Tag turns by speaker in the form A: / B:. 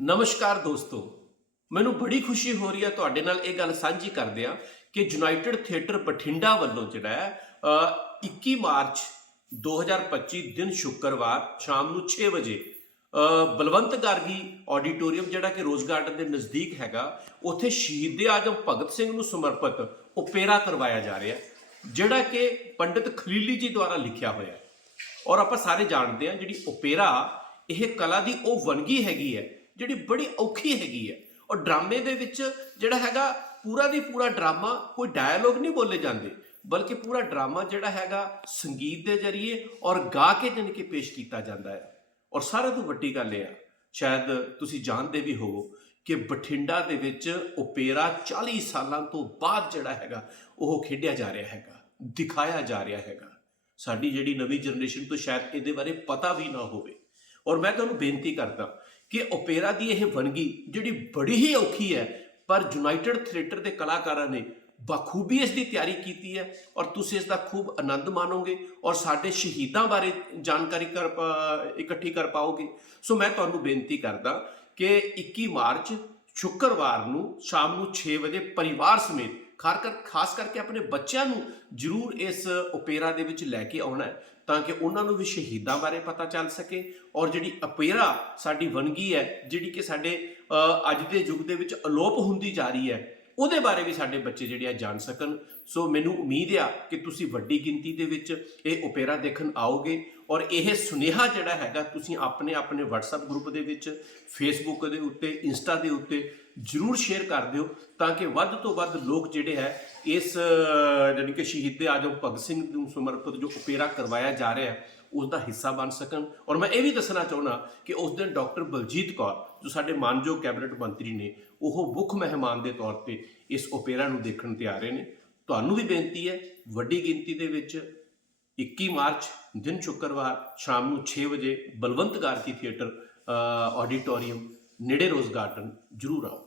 A: ਨਮਸਕਾਰ ਦੋਸਤੋ। ਮੈਨੂੰ ਬੜੀ ਖੁਸ਼ੀ ਹੋ ਰਹੀ ਹੈ ਤੁਹਾਡੇ ਨਾਲ ਇਹ ਗੱਲ ਸਾਂਝੀ ਕਰਦੇ ਆ ਕਿ ਯੂਨਾਈਟਿਡ ਥੀਏਟਰ ਬਠਿੰਡਾ ਵੱਲੋਂ ਜਿਹੜਾ ਹੈ ਅ, 21 ਮਾਰਚ 2025 ਦਿਨ ਸ਼ੁੱਕਰਵਾਰ ਸ਼ਾਮ ਨੂੰ 6 ਵਜੇ ਬਲਵੰਤ ਗਾਰਗੀ ਆਡੀਟੋਰੀਅਮ ਜਿਹੜਾ ਕਿ ਰੋਜ਼ ਗਾਰਡਨ ਦੇ ਨਜ਼ਦੀਕ ਹੈਗਾ ਉੱਥੇ ਸ਼ਹੀਦ ਆਜਮ ਭਗਤ ਸਿੰਘ ਨੂੰ ਸਮਰਪਿਤ ਓਪੇਰਾ ਕਰਵਾਇਆ ਜਾ ਰਿਹਾ ਜਿਹੜਾ ਕਿ ਪੰਡਿਤ ਖਲੀਲੀ ਜੀ ਦੁਆਰਾ ਲਿਖਿਆ ਹੋਇਆ ਔਰ ਆਪਾਂ ਸਾਰੇ ਜਾਣਦੇ ਹਾਂ ਜਿਹੜੀ ਓਪੇਰਾ ਇਹ ਕਲਾ ਦੀ ਉਹ ਵੰਨਗੀ ਹੈਗੀ ਹੈ ਜਿਹੜੀ ਬੜੀ ਔਖੀ ਹੈਗੀ ਹੈ। ਔਰ ਡਰਾਮੇ ਦੇ ਵਿੱਚ ਜਿਹੜਾ ਹੈਗਾ, ਪੂਰਾ ਦੀ ਪੂਰਾ ਡਰਾਮਾ ਕੋਈ ਡਾਇਲੋਗ ਨਹੀਂ ਬੋਲੇ ਜਾਂਦੇ, ਬਲਕਿ ਪੂਰਾ ਡਰਾਮਾ ਜਿਹੜਾ ਹੈਗਾ ਸੰਗੀਤ ਦੇ ਜ਼ਰੀਏ ਔਰ ਗਾ ਕੇ ਜਨ ਕੇ ਪੇਸ਼ ਕੀਤਾ ਜਾਂਦਾ ਹੈ। ਔਰ ਸਾਰਿਆਂ ਤੋਂ ਵੱਡੀ ਗੱਲ ਇਹ ਆ, ਸ਼ਾਇਦ ਤੁਸੀਂ ਜਾਣਦੇ ਵੀ ਹੋਵੋ ਕਿ ਬਠਿੰਡਾ ਦੇ ਵਿੱਚ ਓਪੇਰਾ 40 ਸਾਲਾਂ ਤੋਂ ਬਾਅਦ ਜਿਹੜਾ ਹੈਗਾ, ਉਹ ਖੇਡਿਆ ਜਾ ਰਿਹਾ ਹੈਗਾ, ਦਿਖਾਇਆ ਜਾ ਰਿਹਾ ਹੈਗਾ। ਸਾਡੀ ਜਿਹੜੀ ਨਵੀਂ ਜਨਰੇਸ਼ਨ ਤੋਂ ਸ਼ਾਇਦ ਇਹਦੇ ਬਾਰੇ ਪਤਾ ਵੀ ਨਾ ਹੋਵੇ। ਔਰ ਮੈਂ ਤੁਹਾਨੂੰ ਬੇਨਤੀ ਕਰਦਾ ਕਿ ਓਪੇਰਾ ਦੀ ਇਹ ਵਨਗੀ, ਜਿਹੜੀ ਬੜੀ ਹੀ ਔਖੀ ਹੈ, ਪਰ ਯੂਨਾਈਟਿਡ ਥੀਏਟਰ ਦੇ ਕਲਾਕਾਰਾਂ ਨੇ ਬਖੂਬੀ ਇਸ ਦੀ ਤਿਆਰੀ ਕੀਤੀ ਹੈ ਔਰ ਤੁਸੀਂ ਇਸ ਦਾ ਖੂਬ ਆਨੰਦ ਮਾਣੋਗੇ ਔਰ ਸਾਡੇ ਸ਼ਹੀਦਾਂ ਬਾਰੇ ਜਾਣਕਾਰੀ ਕਰ ਪਾ- ਇਕੱਠੀ ਕਰ ਪਾਓਗੇ। ਸੋ ਮੈਂ ਤੁਹਾਨੂੰ ਬੇਨਤੀ ਕਰਦਾ ਕਿ 21 ਮਾਰਚ ਸ਼ੁੱਕਰਵਾਰ ਨੂੰ ਸ਼ਾਮ ਨੂੰ 6 ਵਜੇ ਪਰਿਵਾਰ ਸਮੇਤ, ਖਾਸ ਕਰ, ਖਾਸ ਕਰਕੇ ਆਪਣੇ ਬੱਚਿਆਂ ਨੂੰ ਜ਼ਰੂਰ ਇਸ ਓਪੇਰਾ ਦੇ ਵਿੱਚ ਲੈ ਕੇ ਆਉਣਾ ਹੈ, ਤਾਂ ਕਿ ਉਹਨਾਂ ਨੂੰ ਵੀ ਸ਼ਹੀਦਾਂ ਬਾਰੇ ਪਤਾ ਚੱਲ ਸਕੇ ਔਰ ਜਿਹੜੀ ਓਪੇਰਾ ਸਾਡੀ ਵੰਨਗੀ ਹੈ, ਜਿਹੜੀ ਕਿ ਸਾਡੇ ਅੱਜ ਦੇ ਯੁੱਗ ਦੇ ਵਿੱਚ ਅਲੋਪ ਹੁੰਦੀ ਜਾ ਰਹੀ ਹੈ ਉਹਦੇ ਬਾਰੇ ਵੀ ਸਾਡੇ ਬੱਚੇ ਜਿਹੜੇ ਆ ਜਾਣ ਸਕਣ। ਸੋ ਮੈਨੂੰ ਉਮੀਦ ਆ ਕਿ ਤੁਸੀਂ ਵੱਡੀ ਗਿਣਤੀ ਦੇ ਵਿੱਚ ਇਹ ਓਪੇਰਾ ਦੇਖਣ ਆਓਗੇ ਔਰ ਇਹ ਸੁਨੇਹਾ ਜਿਹੜਾ ਹੈਗਾ ਤੁਸੀਂ ਆਪਣੇ ਆਪਣੇ WhatsApp ਗਰੁੱਪ ਦੇ ਵਿੱਚ Facebook ਦੇ ਉੱਤੇ ਇੰਸਟਾ ਦੇ ਉੱਤੇ ਜਰੂਰ ਸ਼ੇਅਰ ਕਰ ਦਿਓ ਤਾਂ ਕਿ ਵੱਧ ਤੋਂ ਵੱਧ ਲੋਕ ਜਿਹੜੇ ਹੈ ਇਸ ਅ, ਜਾਣੀ ਕਿ ਸ਼ਹੀਦ ਆਜਮ ਭਗਤ ਸਿੰਘ ਨੂੰ ਸਮਰਪਿਤ ਜੋ ਓਪੇਰਾ ਕਰਵਾਇਆ ਜਾ ਰਿਹਾ ਹੈ ਉਸ ਦਾ ਹਿੱਸਾ ਬਣ ਸਕਣ। ਔਰ ਮੈਂ ਇਹ ਵੀ ਦੱਸਣਾ ਚਾਹੁੰਦਾ ਕਿ ਉਸ ਦਿਨ ਡਾਕਟਰ ਬਲਜੀਤ ਕੌਰ, ਜੋ ਸਾਡੇ ਮਾਨਯੋਗ ਕੈਬਨਿਟ ਮੰਤਰੀ ਨੇ, ਉਹ ਮੁੱਖ ਮਹਿਮਾਨ ਦੇ ਤੌਰ ਤੇ ਇਸ ਓਪੇਰਾ ਨੂੰ ਦੇਖਣ ਤੇ ਆ ਰਹੇ ਨੇ। ਤੁਹਾਨੂੰ ਵੀ ਬੇਨਤੀ ਹੈ, ਵੱਡੀ ਗਿਣਤੀ ਦੇ ਵਿੱਚ 21 ਮਾਰਚ, ਦਿਨ ਸ਼ੁੱਕਰਵਾਰ, ਸ਼ਾਮ ਨੂੰ 6 ਵਜੇ ਬਲਵੰਤ ਗਾਰਕੀ ਥੀਏਟਰ ਆਡੀਟੋਰੀਅਮ, ਨੇੜੇ ਰੋਜ਼ ਗਾਰਡਨ ਜਰੂਰ ਆਓ।